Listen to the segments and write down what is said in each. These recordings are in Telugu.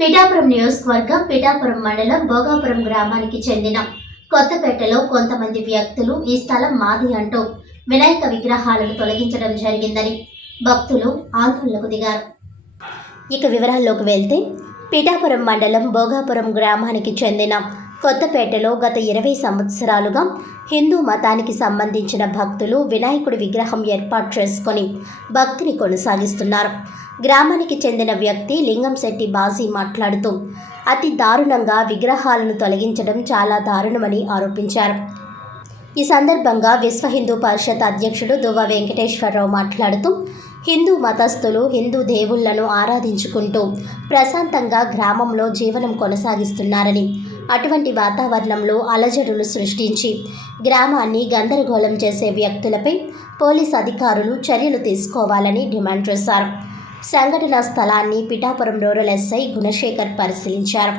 పిఠాపురం నియోజకవర్గం పిఠాపురం మండలం భోగాపురం గ్రామానికి చెందిన కొత్తపేటలో కొంతమంది వ్యక్తులు ఈ స్థలం మాది అంటూ వినాయక విగ్రహాలను తొలగించడం జరిగిందని భక్తులు ఆందోళనకు దిగారు. ఇక వివరాల్లోకి వెళ్తే పిఠాపురం మండలం భోగాపురం గ్రామానికి చెందిన కొత్తపేటలో గత 20 సంవత్సరాలుగా హిందూ మతానికి సంబంధించిన భక్తులు వినాయకుడి విగ్రహం ఏర్పాటు చేసుకొని భక్తిని కొనసాగిస్తున్నారు. గ్రామానికి చెందిన వ్యక్తి లింగంశెట్టి బాజీ మాట్లాడుతూ అతి దారుణంగా విగ్రహాలను తొలగించడం చాలా దారుణమని ఆరోపించారు. ఈ సందర్భంగా విశ్వ హిందూ పరిషత్ అధ్యక్షుడు దువ్వ వెంకటేశ్వరరావు మాట్లాడుతూ హిందూ మతస్థులు హిందూ దేవుళ్లను ఆరాధించుకుంటూ ప్రశాంతంగా గ్రామంలో జీవనం కొనసాగిస్తున్నారని, అటువంటి వాతావరణంలో అలజడులు సృష్టించి గ్రామాన్ని గందరగోళం చేసే వ్యక్తులపై పోలీస్ అధికారులు చర్యలు తీసుకోవాలని డిమాండ్ చేశారు. సంఘటనా స్థలాన్ని పిఠాపురం రూరల్ ఎస్ఐ గుణశేఖర్ పరిశీలించారు.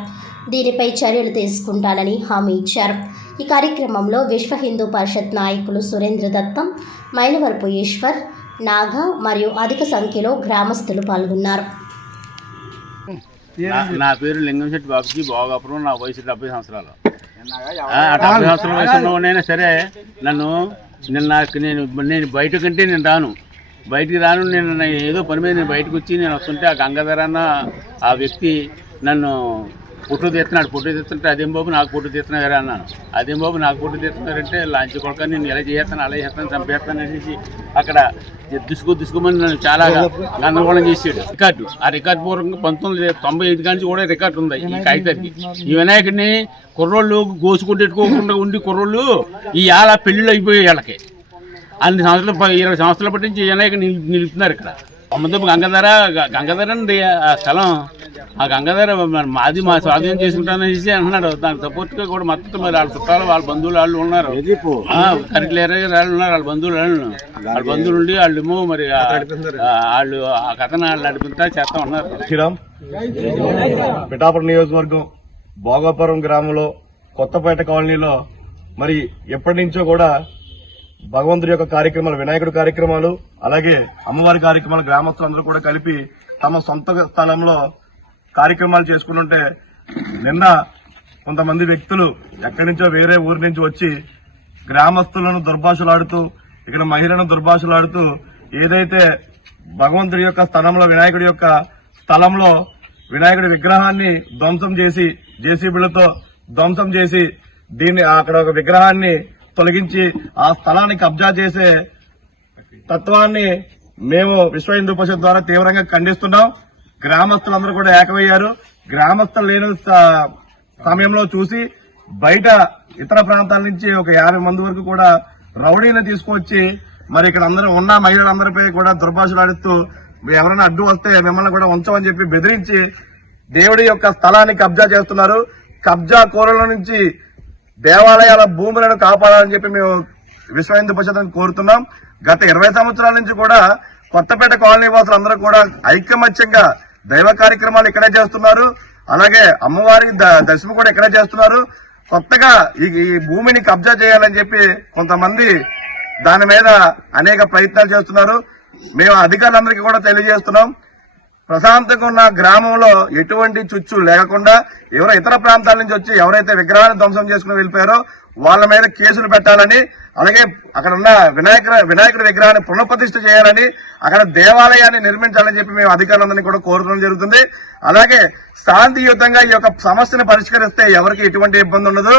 దీనిపై చర్యలు తీసుకుంటానని హామీ ఇచ్చారు. ఈ కార్యక్రమంలో విశ్వ హిందూ పరిషత్ నాయకులు సురేంద్ర దత్తం, మైలవరపు ఈశ్వర్, నాగా మరియు అధిక సంఖ్యలో గ్రామస్తులు పాల్గొన్నారు. నా పేరు లింగంశెట్టి బాబుజీ, భోగాపురం. నా వయసు 70 సంవత్సరాలు. 70 సంవత్సరాల వయసులోనైనా సరే నేను బయట కంటే నేను రాను, బయటికి రాను. నేను ఏదో పని మీద నేను బయటకు వచ్చి నేను వస్తుంటే ఆ గంగాధర అన్న ఆ వ్యక్తి నన్ను ఫోటో తీస్తుంటే అదేం బాబు నాకు ఫోటో తీస్తున్నారా అన్నాను. అదేం బాబు నాకు ఫోటో తీస్తున్నారంటే లంచ్ కొడుక నేను ఎలా చేస్తాను అలా చేస్తాను చంపేస్తాను అనేసి అక్కడ దుసుకోమని నన్ను చాలా గందరగోళం చేసాడు. ఆ రికార్డు పూర్వకంగా 1995 నుంచి కూడా రికార్డు ఉంది ఈ కాగితానికి. ఈ వినాయకుడిని కుర్రోళ్ళు గోసుకుంటెట్టుకోకుండా ఉండి కుర్రోళ్ళు ఈ ఆల పెళ్ళిళ్ళు అయిపోయాయి. వాళ్ళకి అన్ని సంవత్సరాలు 20 సంవత్సరాల పట్టి నుంచి వినాయకుడు నిలుపుతున్నారు ఇక్కడ. అమ్మదప్పు గంగాధర అండి ఆ స్థలం. ఆ గంగాధర మాది మా స్వాధీనం చేసుకుంటానని అంటున్నాడు. దానికి సపోర్ట్గా కూడా మొత్తం మరి వాళ్ళ చుట్టాలు వాళ్ళ బంధువులు వాళ్ళు ఉన్నారు, కరిక్లేరు వాళ్ళు ఉన్నారు, వాళ్ళ బంధువులు ఉండి వాళ్ళేమో మరి వాళ్ళు ఆ కథను వాళ్ళు నడిపిస్తా చేస్తా ఉన్నారు. పిఠాపురం నియోజకవర్గం భోగాపురం గ్రామంలో కొత్తపేట కాలనీలో మరి ఎప్పటి నుంచో కూడా భగవంతుడి యొక్క కార్యక్రమాలు, వినాయకుడి కార్యక్రమాలు, అలాగే అమ్మవారి కార్యక్రమాలు గ్రామస్తులందరూ కూడా కలిపి తమ సొంత స్థలంలో కార్యక్రమాలు చేసుకుంటుంటే నిన్న కొంతమంది వ్యక్తులు ఎక్కడి నుంచో వేరే ఊరి నుంచి వచ్చి గ్రామస్తులను దుర్భాషలాడుతూ, ఇక్కడ మహిళలను దుర్భాషలాడుతూ ఏదైతే భగవంతుడి యొక్క స్థలంలో వినాయకుడి యొక్క స్థలంలో వినాయకుడి విగ్రహాన్ని ధ్వంసం చేసి జేసీబీలతో ధ్వంసం చేసి దీన్ని అక్కడ ఒక విగ్రహాన్ని తొలగించి ఆ స్థలాన్ని కబ్జా చేసే తత్వాన్ని మేము విశ్వ హిందూ పరిషత్ ద్వారా తీవ్రంగా ఖండిస్తున్నాం. గ్రామస్తులందరూ కూడా ఏకమయ్యారు. గ్రామస్తులు లేని సమయంలో చూసి బయట ఇతర ప్రాంతాల నుంచి ఒక 50 మంది వరకు కూడా రౌడీని తీసుకొచ్చి మరి ఇక్కడ అందరూ ఉన్న మహిళలందరిపై కూడా దుర్భాషలాడుతూ ఎవరైనా అడ్డు వస్తే మిమ్మల్ని కూడా ఉంచమని చెప్పి బెదిరించి దేవుడి యొక్క స్థలాన్ని కబ్జా చేస్తున్నారు. కబ్జా కోరల నుంచి దేవాలయాల భూములను కాపాడాలని చెప్పి మేము విశ్వ హిందూ పరిషత్ కోరుతున్నాం. గత 20 సంవత్సరాల నుంచి కూడా కొత్తపేట కాలనీ వాసులు అందరూ కూడా ఐకమత్యంగా దైవ కార్యక్రమాలు ఇక్కడే చేస్తున్నారు. అలాగే అమ్మవారికి దర్శనం కూడా ఇక్కడే చేస్తున్నారు. కొత్తగా ఈ భూమిని కబ్జా చేయాలని చెప్పి కొంతమంది దాని మీద అనేక ప్రయత్నాలు చేస్తున్నారు. మేము అధికారులందరికీ కూడా తెలియజేస్తున్నాం, ప్రశాంతంగా ఉన్న గ్రామంలో ఎటువంటి చుచ్చు లేకుండా ఇతర ప్రాంతాల నుంచి వచ్చి ఎవరైతే విగ్రహాన్ని ధ్వంసం చేసుకుని వెళ్ళిపోయారో వాళ్ళ మీద కేసులు పెట్టాలని, అలాగే అక్కడ ఉన్న వినాయకుడి విగ్రహాన్ని పునఃప్రతిష్ఠ చేయాలని, అక్కడ దేవాలయాన్ని నిర్మించాలని చెప్పి మేము అధికారులందరినీ కూడా కోరడం జరుగుతుంది. అలాగే శాంతియుతంగా ఈ యొక్క సమస్యను పరిష్కరిస్తే ఎవరికి ఎటువంటి ఇబ్బంది ఉండదు.